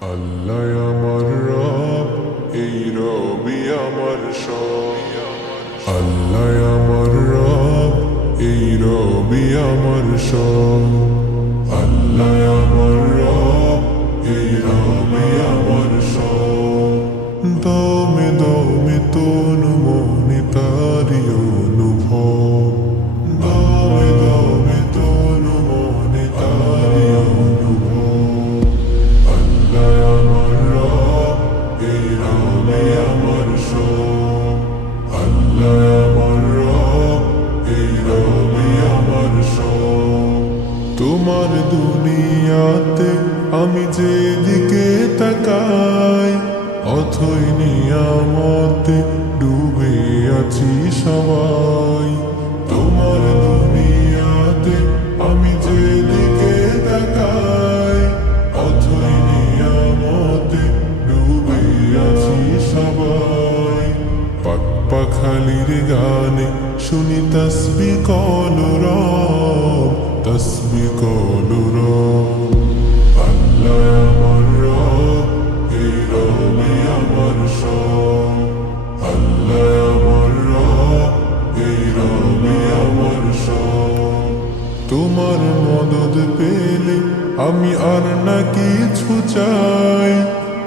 আল্লাহ আমার রব, এই রবি আমার সব। আল্লাহ আমার রব, এই রবি আমার সব। আল্লাহ আমার রব, এই রবি আমার সব। দমে দমে তনু মনে তারি অনুভব। দমে দমে তনু মনে তারি অনুভব। আল্লাহ আমার রব, এই রবি আমার সব। আল্লাহ আমার রব, এই রবি আমার সব। তোমার দুনিয়াতে আমি যেদিকে তাকাই, অথই নিয়ামতে ডুবে আছি সবাই। তোমার দুনিয়াতে আমি যেদিকে তাকাই, অথই নিয়ামতে ডুবে আছি সবাই। পাক পাখালির গানে শুনি তসবি কলরব, তসবি কলরব। আল্লাহ আমার রব, এই রবি আমার সব। আল্লাহ আমার রব, এই রবি আমার সব। তোমার মদদ পেলে আমি আর না কিছু চাই।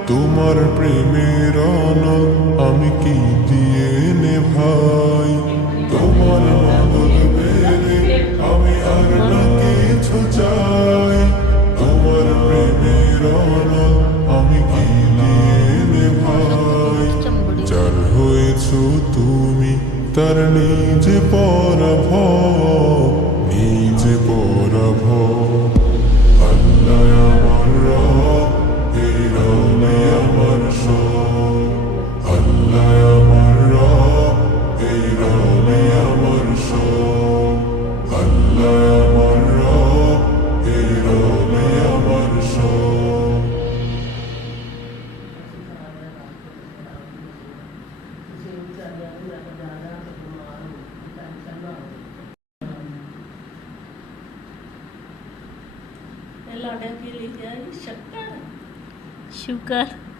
তোমার প্রেমের অনল আমি কি দিয়ে নেভাই। তোমার মদদ পেলে আমি আর না কিছু চাই। তোমার প্রেমের অনল আমি কি দিয়ে নেভাই। যার হয়েছ তুমি তার নিজে পরাভব, নিজে পরাভব। আল্লাহ আমার রব, এই রবি আমার সব। আল্লাহ আমার রব, এই রবি আমার সব। আল্লাহ আমার রব, এই রবি আমার সব। शुक्र